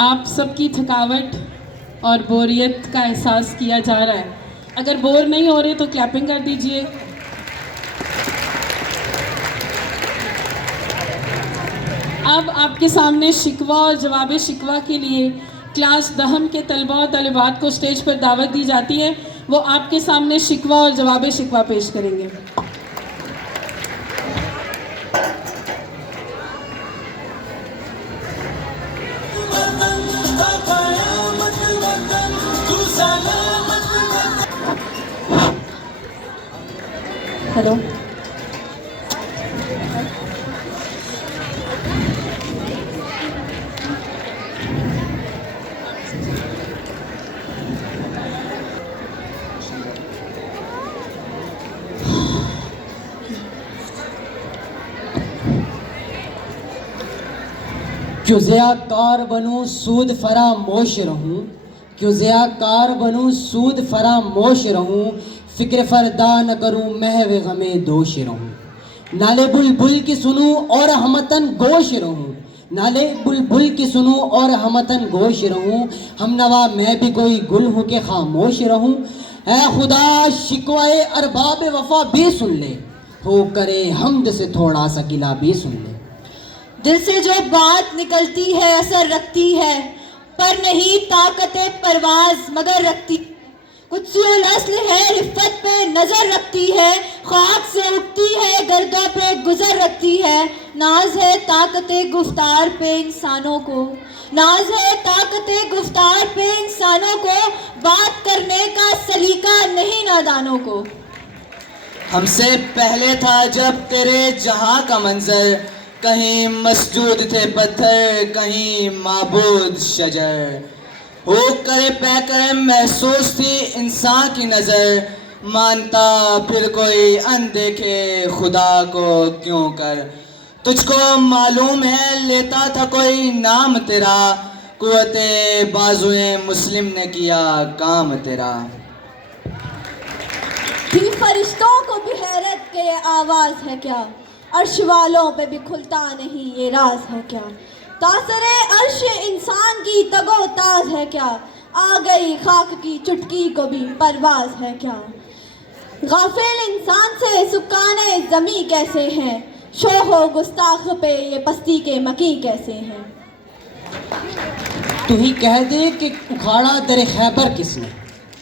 آپ سب کی تھکاوٹ اور بوریت کا احساس کیا جا رہا ہے. اگر بور نہیں ہو رہے تو کلیپنگ کر دیجئے. اب آپ کے سامنے شکوہ اور جواب شکوہ کے لیے کلاس دہم کے طلبہ و طالبات کو سٹیج پر دعوت دی جاتی ہے. وہ آپ کے سامنے شکوہ اور جواب شکوہ پیش کریں گے. ہیلو. کیوں ضیاء کار بنوں سود فراموش رہوں، کیوں ضیاء کار بنوں سود فراموش رہوں، فکر فردا نہ کروں محو غم دوش رہوں. نالے بلبل کی سنوں اور ہمتن گوش رہوں، نالے بلبل کی سنوں اور ہمتن گوش رہوں. ہم نوا میں بھی کوئی گل ہوں کہ خاموش رہوں. اے خدا شکوائے ارباب وفا بھی سن لے، ہو کرے حمد سے تھوڑا سا گلہ بھی سن لے. دل سے جو بات نکلتی ہے اثر رکھتی ہے، پر نہیں طاقت پرواز مگر رکھتی. کچھ اصل ہے رفت پہ نظر رکھتی ہے، خاک سے اٹھتی ہے گردوں پہ گزر رکھتی ہے. ناز ہے طاقت گفتار پہ انسانوں کو، ناز ہے طاقت گفتار پہ انسانوں کو، بات کرنے کا سلیقہ نہیں نادانوں کو. ہم سے پہلے تھا جب تیرے جہاں کا منظر، کہیں مسجود تھے پتھر کہیں معبود شجر. ہو کرے پہ کرے محسوس تھی انسان کی نظر، مانتا پھر کوئی اندیکھے خدا کو کیوں کر. تجھ کو معلوم ہے لیتا تھا کوئی نام تیرا، قوت بازوئے مسلم نے کیا کام تیرا. تھی فرشتوں کو بھی حیرت کہ یہ آواز ہے کیا، عرش والوں پہ بھی کھلتا نہیں یہ راز ہے کیا. تاثر عرش انسان کی تگ و تاز ہے کیا، آ گئی خاک کی چٹکی کو بھی پرواز ہے کیا. غافل انسان سے سکان زمیں کیسے ہیں، شوخ و گستاخ پہ یہ پستی کے مکی کیسے ہیں. تو ہی کہہ دے کہ اکھاڑا در خیبر کس نے،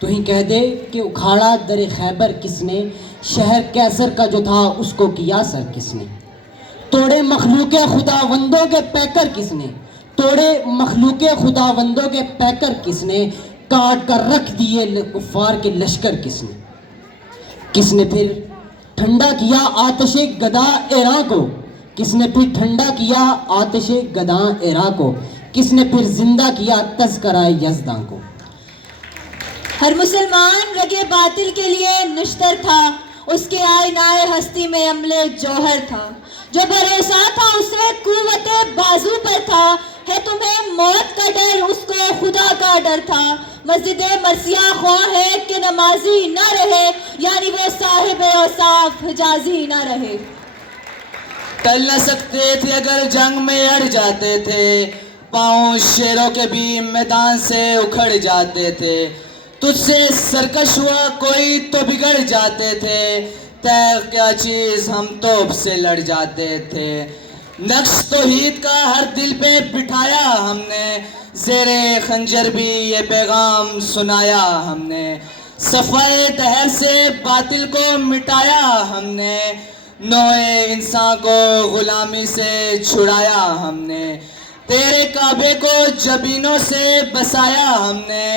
تو ہی کہہ دے کہ اکھاڑا در خیبر کس نے، شہر کیسر کا جو تھا اس کو کیا سر کس نے. توڑے مخلوق خداوندوں کے پیکر کس نے، توڑے مخلوق خداوندوں کے پیکر کس نے، کاٹ کر رکھ دیے کفار کے لشکر کس نے. کس نے پھر ٹھنڈا کیا آتش گدا ایراں کو، کس نے پھر ٹھنڈا کیا آتش گدا ایراں کو، کس نے پھر زندہ کیا تذکرہ یزداں کو. ہر مسلمان رگے باطل کے لیے نشتر تھا، اس کے آئینہ ہستی میں عملے جوہر تھا. جو بھروسہ تھا اسے قوت بازو پر تھا، ہے تمہیں موت کا ڈر اس کو خدا کا ڈر تھا. مسجد مرثیہ خواہ ہے کہ نمازی نہ رہے، یعنی وہ صاحب اوصاف حجازی نہ رہے. ٹل نہ سکتے تھے اگر جنگ میں اڑ جاتے تھے، پاؤں شیروں کے بھی میدان سے اکھڑ جاتے تھے. تجھ سے سرکش ہوا کوئی تو بگڑ جاتے تھے، تیغ کیا چیز ہم توپ سے لڑ جاتے تھے. نقش توحید کا ہر دل پہ بٹھایا ہم نے، زیر خنجر بھی یہ پیغام سنایا ہم نے. صفائے دہر سے باطل کو مٹایا ہم نے، نوع انسان کو غلامی سے چھڑایا ہم نے. تیرے کعبے کو جبینوں سے بسایا ہم نے،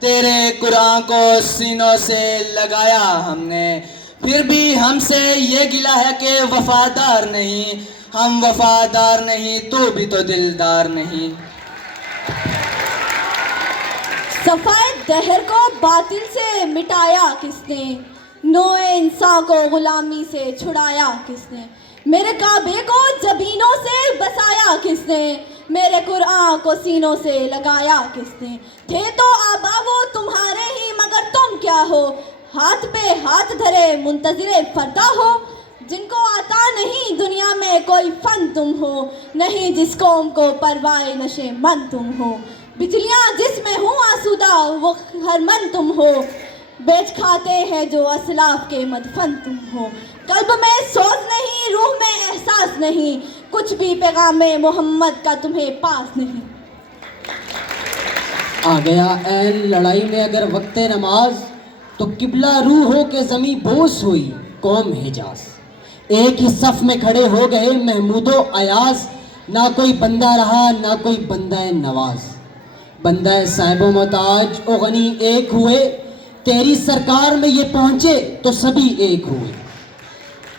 تیرے قرآن کو سینوں سے لگایا ہم نے. پھر بھی ہم سے یہ گلہ ہے کہ وفادار نہیں، ہم وفادار نہیں تو بھی تو دلدار نہیں. صفائے دہر کو باطل سے مٹایا کس نے، نوع انسان کو غلامی سے چھڑایا کس نے. میرے کعبے کو جبینوں سے بسایا کس نے، میرے قرآن کو سینوں سے لگایا کس نے. تھے تو آبا وہ تمہارے ہی مگر تم کیا ہو، ہاتھ پہ ہاتھ دھرے منتظر فردا ہو. جن کو آتا نہیں دنیا میں کوئی فن تم ہو، نہیں جس قوم کو پروائے نشے من تم ہو. बिजलियां जिसमें हूँ आसूदा वो हरमन तुम हो, बेच खाते हैं जो असलाफ के मदफन तुम हो। कल्ब में सोच नहीं, रूह में एहसास नहीं, कुछ भी पैगाम मोहम्मद का तुम्हें पास नहीं। आ गया ऐन लड़ाई में अगर वक्त नमाज, तो किबला रूह हो के ज़मी बोस हुई कौम हिजाज। एक ही सफ़ में खड़े हो गए महमूदो अयाज, ना कोई बंदा रहा ना कोई बंदा नवाज। बंदा साहिबो मोहताज ओ गनी एक हुए, तेरी सरकार में ये पहुँचे तो सभी एक हुए।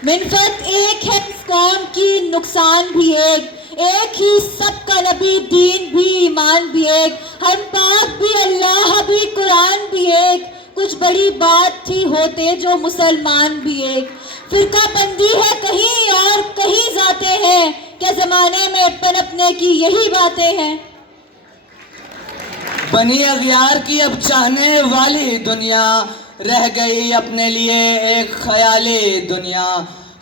मिनफत एक है इस कौम की, नुकसान भी एक ही सबका नबी, दीन भी ईमान भी एक, हम पाक भी अल्लाह भी कुरान भी एक, कुछ बड़ी बात थी होते जो मुसलमान भी एक। फिरका बंदी है कहीं और कहीं जाते हैं, क्या जमाने में पनपने की यही बातें हैं। बनी अगियार की अब चाहने वाली दुनिया, रह गई अपने लिए एक ख्याली दुनिया।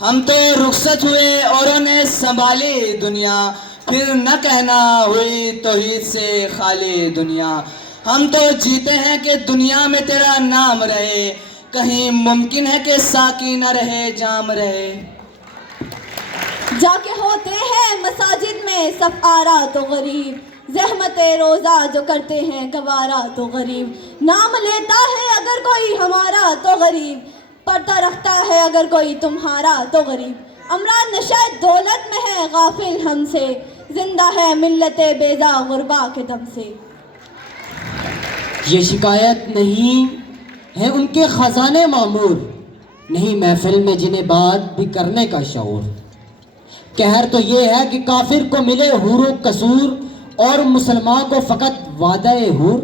हम तो रुखसत हुए औरों ने संभाली दुनिया, फिर न कहना हुई तौहीद से खाली दुनिया। हम तो जीते हैं कि दुनिया में तेरा नाम रहे, कहीं मुमकिन है कि साकी न रहे जाम रहे। जाके होते हैं मसाजिद में सफारा तो गरीब, ज़हमत रोज़ा जो करते हैं गवारा तो गरीब। नाम लेता है अगर कोई हमारा तो गरीब, पर्दा रखता है अगर कोई तुम्हारा तो गरीब। अमरान नशा दौलत में है गाफिल हमसे, जिंदा है मिल्लत बेजा गुरबा के दम से। ये शिकायत नहीं है उनके ख़जाने मामूर, नहीं महफिल में जिन्हें बात भी करने का शऊर। कहर तो ये है कि काफिर को मिले हूर कसूर, और मुसलमान को फ़कत वादे हूर।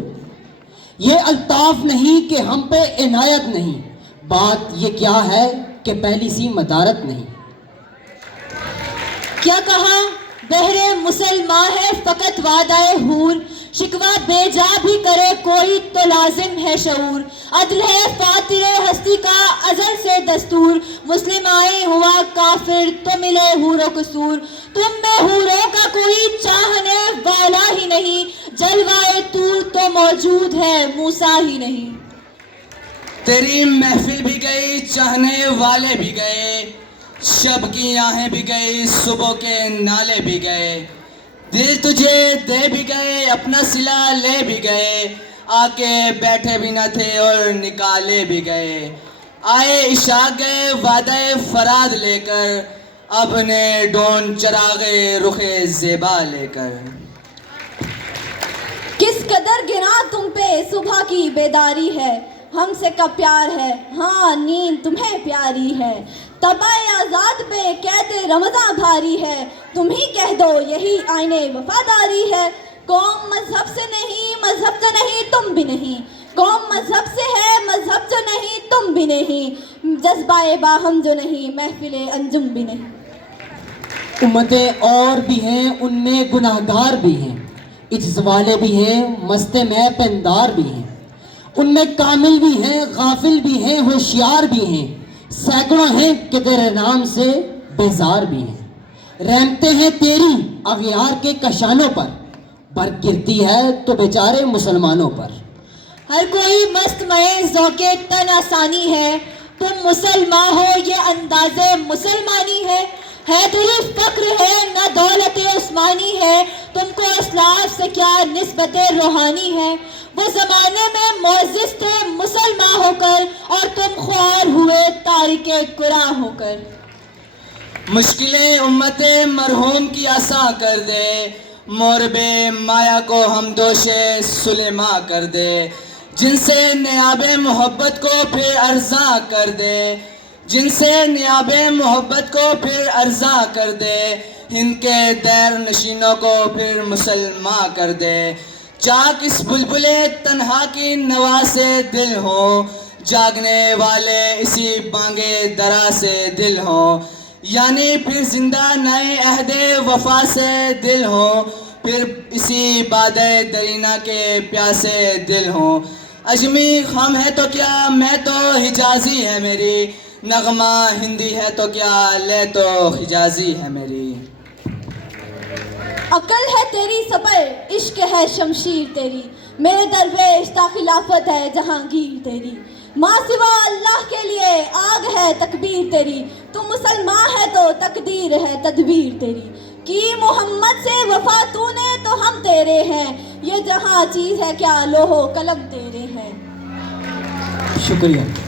ये अल्ताफ़ नहीं कि हम पे इनायत नहीं, बात ये क्या है कि पहली सी मदारत नहीं। क्या कहा बहरे मुसलमान है फ़कत वादाए हूर, शिकवा बेजा भी करे कोई तो लाजिम है शऊर। अदल है फातिरे हस्ती का अजल से दस्तूर, मुस्लिम आए हुआ काफिर तो मिले हूरो कसूर। तुम में हूरों का कोई चाहने वाला ही नहीं, जलवाए तूर तो मौजूद है मूसा ही नहीं। तेरी महफिल भी गई चाहने वाले भी गए, शब की आहें भी गई सुबह के नाले भी गए। दिल तुझे दे भी गए अपना सिला ले भी गए, आके बैठे भी न थे और निकाले भी गए। आए इशाक गए वादे फराद लेकर, अब ने डोन चरागे रुखे ज़ेबा लेकर। किस कदर गिरा तुम पे सुबह की बेदारी है, हमसे कब प्यार है हाँ नींद तुम्हें प्यारी है। तबाए आज़ाद पे कहते रमज़ां भारी है, तुम ही कह दो यही आईने वफादारी है। कौम मजहब से नहीं मजहब तो नहीं तुम भी नहीं, कौम मजहब से है मजहब जो नहीं तुम भी नहीं, जज्बाए बाहम जो नहीं महफिले अंजुम भी नहीं। उम्मतें और भी हैं उनमें गुनाहगार भी हैं, इज्ज़ वाले भी हैं मस्ते में पेंदार भी हैं। उनमें कामिल भी हैं गाफिल भी हैं होशियार भी हैं, सैकड़ों हैं कि तेरे नाम से बेजार भी हैं। रहमते हैं तेरी अगियार के कशानों पर, बरक़ गिरती है तो बेचारे मुसलमानों पर। हर कोई मस्त मये ज़ौक़े तन आसानी है, तुम मुसलमान हो ये अंदाज़े मुसलमानी है। तेरी फ़क्र है न दौलत उस्मानी है, तुमको असलाफ से क्या निस्बत रूहानी है। वो ज़माने में मोअज़्ज़िज़ थे मुसलमान होकर, और तुम ख्वार हुए तारिके कुरान होकर। मुश्किलें उम्मते मरहूम की आसा कर दे, मोरबे माया को हम दोषे सुलेमा कर दे। जिनसे नियाबे मोहब्बत को फिर अर्ज़ा कर दे, जिनसे नियाबे मोहब्बत को फिर अर्ज़ा कर दे। हिंद के दैर नशीनों को फिर मुसलमान कर दे। चाक इस बुलबुले तन्हा की नवा से दिल हो, जागने वाले इसी बांगे दरा से दिल हो। यानी फिर जिंदा नए अहदे वफा से दिल हो, फिर इसी बादे दरीना के प्यासे दिल हो। अजमी हम है तो क्या मैं तो हिजाजी है मेरी, नगमा हिंदी है तो क्या ले तो हिजाजी है मेरी। अकल है तेरी सबर, इश्क है शमशीर तेरी, मेरे दरवेश ता खिलाफत है जहांगीर तेरी। माँ सिवा अल्लाह के लिए आग है तकबीर तेरी, तू मुसलमान है तो तकदीर है तदबीर तेरी। की मोहम्मद से वफा तूने तो हम तेरे हैं, ये जहाँ चीज़ है क्या लोहो कलम तेरे हैं। शुक्रिया।